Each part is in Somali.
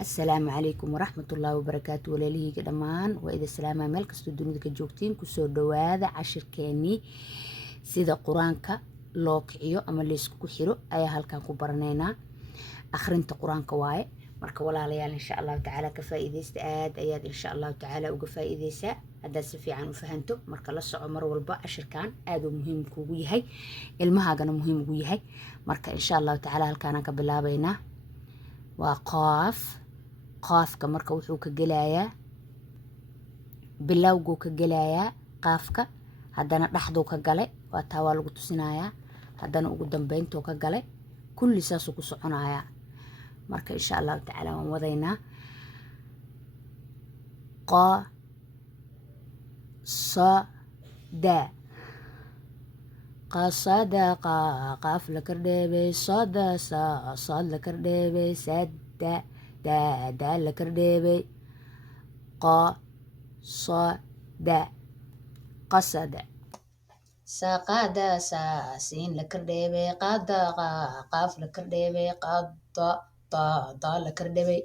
السلام عليكم ورحمة الله وبركاته وليلهي كدمان وإذا السلامة ملك استوديو كجوكتين كسور دواذا عشر كاني سيدا قرانك لوكعيو أما اللي يسكو حيرو أي هالكان كبرنينا أخرين قرانك واي marka walaalayaal insha Allah taala ka faa'iideysta aad ayaad insha Allah taala uga faa'iideysaa hadda si fiican u fahanto marka la soco mar walba ashirkan aad u muhiim kuugu yahay ilmahaagana muhiim ugu yahay marka insha Allah taala halkaan ka bilaabaynaa waa qaafka marka wuxuu ka gelayaa bilowgu ka gelayaa qaafka haddana dhaxduu ka galay waa taa waa lagu tusinayaa haddana ugu dambeyntuu ka galay kulli saas ku soconayaa marka insha Allah taala waan wadaynaa qasada qaaf la kordheebay sad la kordheebay sadda da la kordheebay qasada saqada siin la kordheebay qada qaaf la kordheebay qada da la kordheebay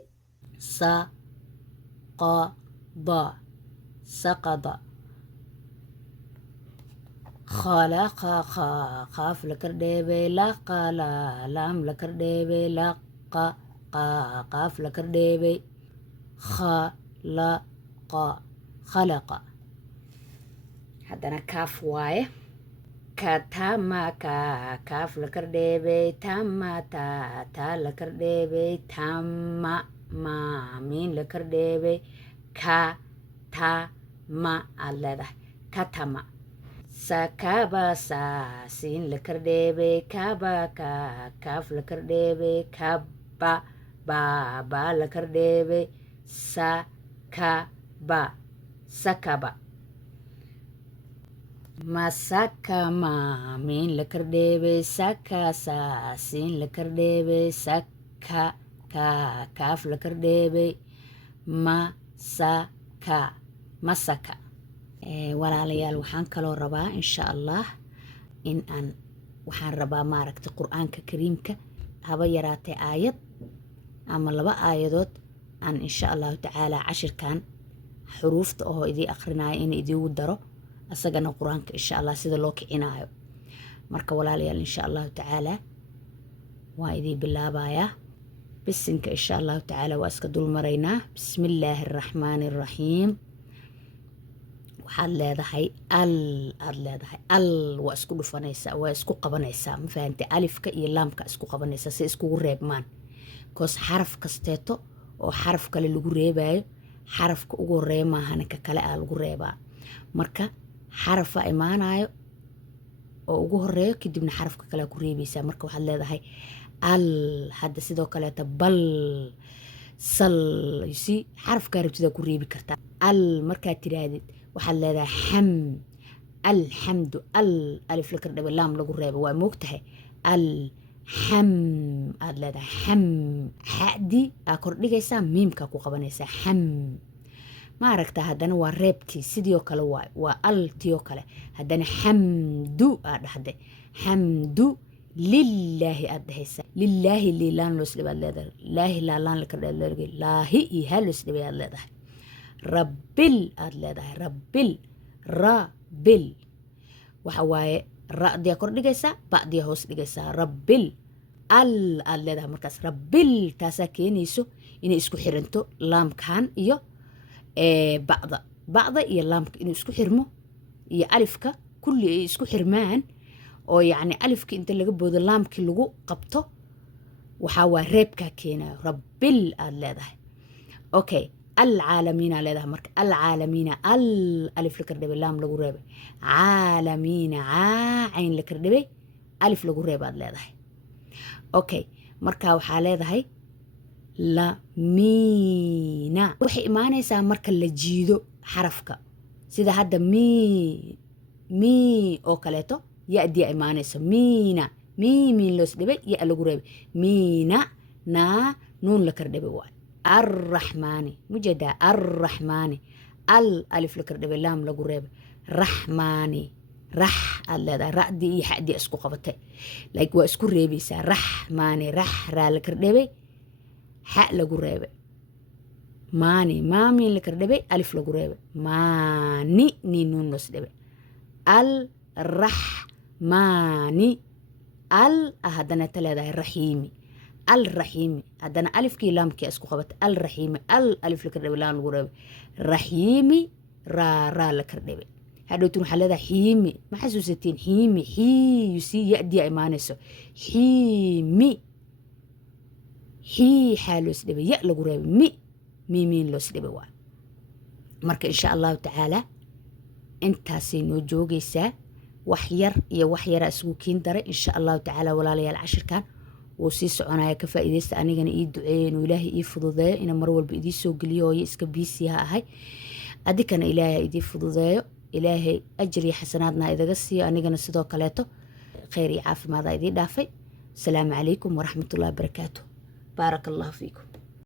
saqada خلق خاف لكرديبي لقى لام لكرديبي لقى قاف لكرديبي خلق حدنا كاف واي كتاما كاف لكرديبي تاما تا لكرديبي تاما ما مين لكرديبي كتاما الله ده كتاما sakaba sin la kardebe kaba kaf la kardebe kaba ba la kardebe sakaba masaka ma min la kardebe saka sin la kardebe saka kaf la kardebe masaka walaalayaal waxaan kaloo rabaa insha Allah in aan waxaan rabaa maaragtay quraanka kariimka haba yaraatay aayad ama laba aayadood aan insha Allah taala cashirkan xuruufta oo idii akhrinayo in idii daro asagana quraanka insha Allah sida loo kicinaayo marka walaalayaal insha Allah taala waa idii bilaabayaa bisinka insha Allah taala waa iska dul maraynaa bismillaahir rahmaanir rahiim waxaad leedahay al waa isku dhufanaysaa waa isku qabanaysaa ma fahantay alifka iyo laamka isku qabanaysaa si iskugu reebmaan koos xaraf kasteeto oo xaraf kale lagu reebayo xarafka ugu horeeya maahan ka kale lagu reebaa marka xarafa imaanayo oo ugu horeeyo kadibna xarafka kale ku reebaysaa marka waxaad leedahay al hadda sidoo kaleeta bal sal si xarafka rabtida ku reebi kartaa al markaa tiraadid waxaad leedahay xam alxamdu alif la kordhabay laam lagu reebo waa moogtahay alxam aad leedahay xam xadi aa kordhigaysaa miimka ku qabanaysaa xam ma aragtaa haddana waa reebkii sidoo kale waa altiyoo kale haddana xamdu aa dhahday xamdu lilaahi aad dhahaysaa lilaahi liilaan loos dhibaad leedahay laahi laalaan la kordhabay laahi iyo haa loos dhibay aad leedahay rabbil aad leedahay rabbil waxa waaye ra'diya kor dhigaysaa ba'diya hoos dhigaysaa rabbil aad leedahay markaas rabbil taasaa keenayso inay isku xiranto laamkan iyo ba'da iyo laamka inuu isku xirmo iyo alifka kulli ay isku xirmaan oo yacni alifka inta laga boodo laamkii lagu qabto waxaa waa reebkaa keenayo rabbil aad leedahay okay العالمين على مرك العالمين الألف لكردبي لام لغريبة عالمين عين لكردبي ألف لغريبة هذا أوكي مركا وحالة هاي لا مينا وحي إيمانة يسا مركا لجيدو حرفك سيدا هذا مي أوكاليتو يأدي إيمانة يسا مينا مين لوس دبي يأ لغريبة مينا نا نون لكردبي واي الرحمن مجدا الرحمن الألف لكردبي لام لغريبة رحماني rax aad leedahay ra'dii iyo xadii isku qabatay waa isku reebaysaa raxmaani rax raa la kordhabay xa lagu reebay ماني مامين لكردبي ألف لقريبة ماني نون لوس دبي الرحماني هدنا تلاذا الرحيمي الرحيمي هدنا ألف كي لام كي أسكو خبت الرحيمي ألف لكردبي لام لقريبة رحيمي را لكردبي هادو تروح على ذا حيمي ما حسوستين حيمي حي يسي يأدي إيمانسو حيمي حي حالوس دبي يألو قريب ميمين لوس دبي وان مركا إن شاء الله تعالى انتاسي نوجوغيسا وحير يا وحير أسوكين داري إن شاء الله تعالى ولا ليال عشر كان وسيس عنا كفائدست أنيغان إيد دعين وإلهي إي فضوذايو إنا مرول بإيدي سوقليو يسكا بيسيها هاي أدي كان إلهي إيدي فضوذايو إلهي أجري حسناتنا إذا قصي أنيغان سيدو كاليتو خيري عافي ماذا إيدي دافي السلام عليكم ورحمة الله وبركاته بارك الله فيكم